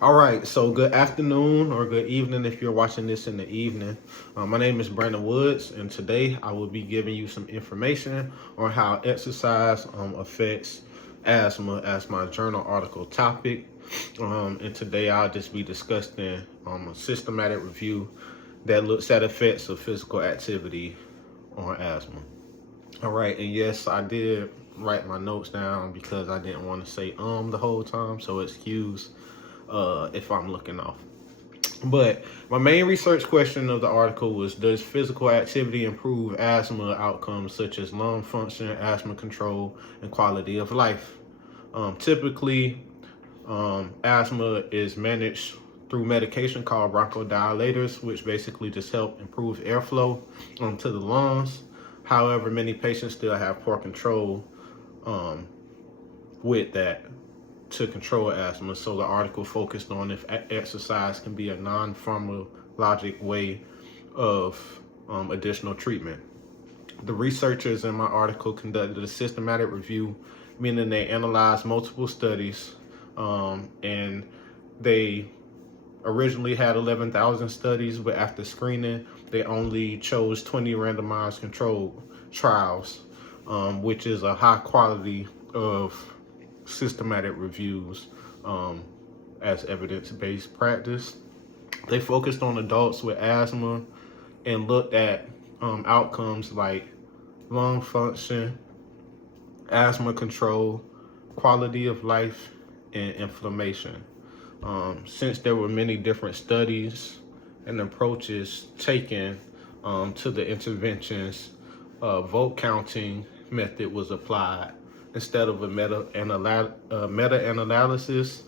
All right, so good afternoon or good evening if you're watching this in the evening. My name is Brandon Woods, and today I will be giving you some information on how exercise affects asthma as my journal article topic. And today I'll just be discussing a systematic review that looks at effects of physical activity on asthma. All right, and yes, I did write my notes down because I didn't want to say the whole time, so excuse if I'm looking off. But my main research question of the article was, does physical activity improve asthma outcomes such as lung function, asthma control, and quality of life? Typically, asthma is managed through medication called bronchodilators, which basically just help improve airflow to the lungs. However, many patients still have poor control um, with that to control asthma. So the article focused on if exercise can be a non-pharmacologic way of additional treatment. The researchers in my article conducted a systematic review, meaning they analyzed multiple studies, and they originally had 11,000 studies, but after screening, they only chose 20 randomized controlled trials, which is a high quality of systematic reviews as evidence-based practice. They focused on adults with asthma and looked at outcomes like lung function, asthma control, quality of life, and inflammation. Since there were many different studies and approaches taken to the interventions, vote counting method was applied instead of a meta-analysis,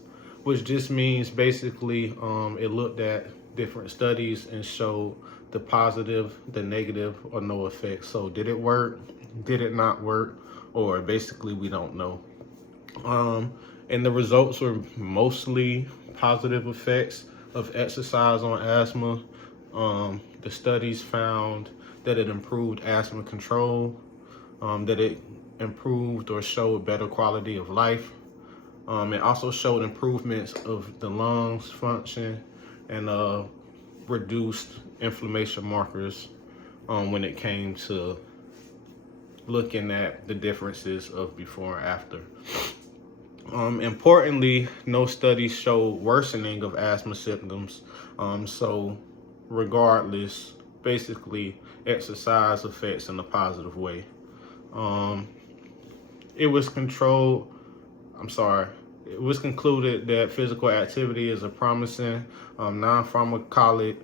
which just means basically it looked at different studies and showed the positive, the negative, or no effect. So did it work? Did it not work? Or basically we don't know. And the results were mostly positive effects of exercise on asthma. The studies found that it improved asthma control, that it improved or showed better quality of life. It also showed improvements of the lungs function and reduced inflammation markers when it came to looking at the differences of before and after. Importantly, no studies showed worsening of asthma symptoms. So regardless, basically exercise affects in a positive way. Um, it was controlled, it was concluded that physical activity is a promising non-pharmacologic,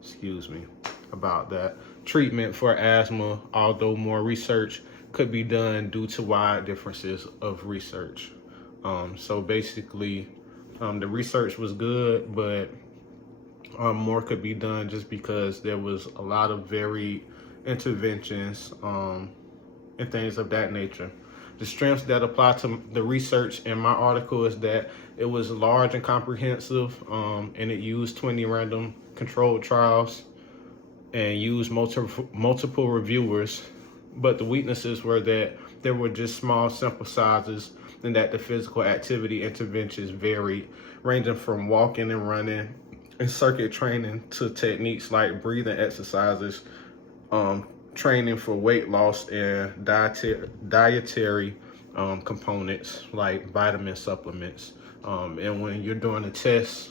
excuse me about that, treatment for asthma, although more research could be done due to wide differences of research. So basically, the research was good, but more could be done just because there was a lot of varied interventions and things of that nature. The strengths that apply to the research in my article is that it was large and comprehensive, and it used 20 random controlled trials and used multiple reviewers. But the weaknesses were that there were just small sample sizes and that the physical activity interventions varied, ranging from walking and running and circuit training to techniques like breathing exercises, training for weight loss, and dietary components like vitamin supplements. And when you're doing a test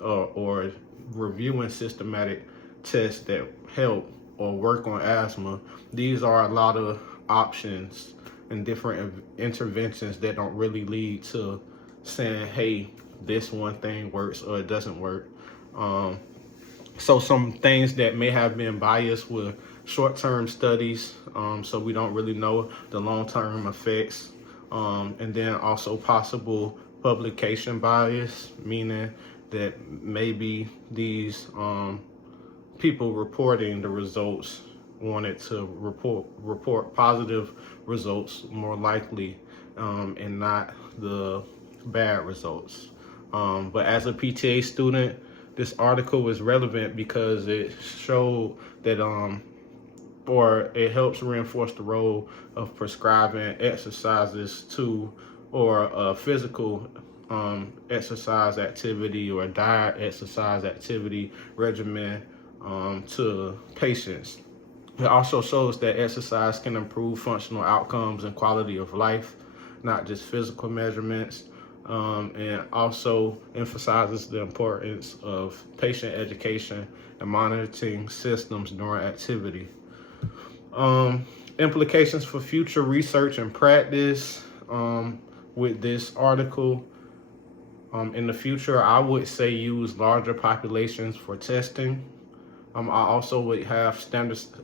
or reviewing systematic tests that help or work on asthma, these are a lot of options and different interventions that don't really lead to saying, hey, this one thing works or it doesn't work. So some things that may have been biased with short-term studies, so we don't really know the long-term effects. And then also possible publication bias, meaning that maybe these people reporting the results wanted to report positive results more likely, and not the bad results. But as a PTA student, this article was relevant because it showed that or it helps reinforce the role of prescribing exercises to or a physical exercise activity or diet exercise activity regimen to patients. It also shows that exercise can improve functional outcomes and quality of life, not just physical measurements, and also emphasizes the importance of patient education and monitoring systems during activity. Implications for future research and practice with this article. In the future, I would say use larger populations for testing. I also would have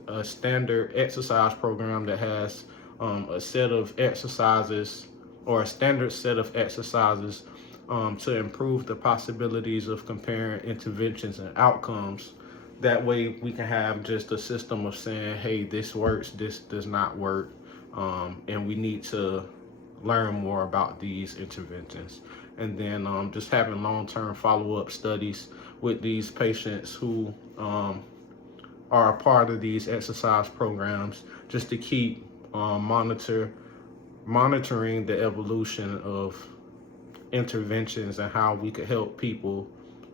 a standard exercise program that has a set of exercises or a standard set of exercises to improve the possibilities of comparing interventions and outcomes. That way we can have just a system of saying, hey, this works, this does not work, and we need to learn more about these interventions. And then just having long-term follow-up studies with these patients who are a part of these exercise programs, just to keep monitoring the evolution of interventions and how we could help people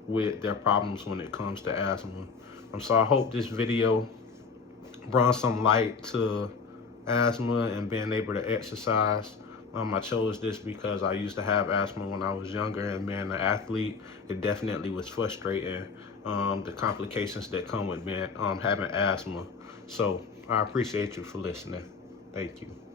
with their problems when it comes to asthma. So I hope this video brought some light to asthma and being able to exercise. I chose this because I used to have asthma when I was younger, and being an athlete, it definitely was frustrating, the complications that come with being having asthma. So I appreciate you for listening. Thank you.